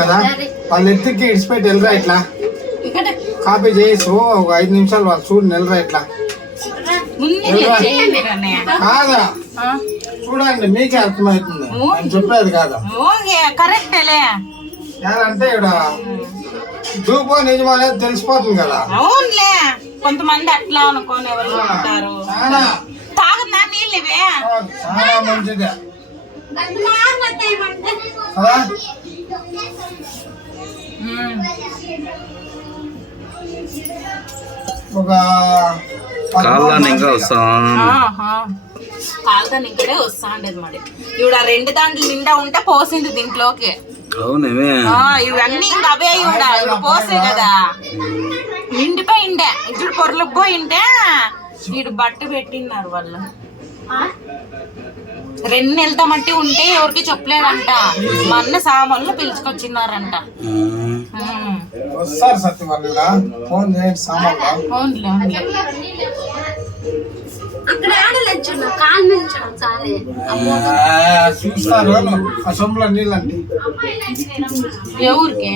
కదా వాళ్ళు ఎత్తికి ఇడిచిపెట్టి వెళ్ళరా ఇట్లా కాపీ చేసి ఒక 5 నిమిషాలు వాళ్ళు చూడు నెలరా ఇట్లా కాదా చూడండి మీకే అర్థమవుతుంది నేను చెప్పేది కాదా కరెక్టేలే అంటే ఇక్కడ దూపో నిజమో అనేది తెలిసిపోతుంది కదా. అవునులే కొంతమంది అట్లా అనుకోని ఎవరు ఉంటారు. తాగుతా నీళ్ళు ఇవే చాలా మంచిదే ఒక కాళ్ళని ఇంకా వస్తా ఉండేది మరి ఇవిడ 2 దాంట్లో నిండా ఉంటే పోసింది దీంట్లోకి. ఇవన్నీ ఇంకా అవే ఇవిడ పోసే కదా నిండిపోయిండే ఇప్పుడు పొరలకు పోయింటే వీడు బట్ట పెట్టినారు వాళ్ళు. 2 నెలల మట్టి ఉంటే ఎవరికి చెప్పలేదంట. మా అన్న సామాన్లు పిలుచుకొచ్చినారంట. ఎవరికి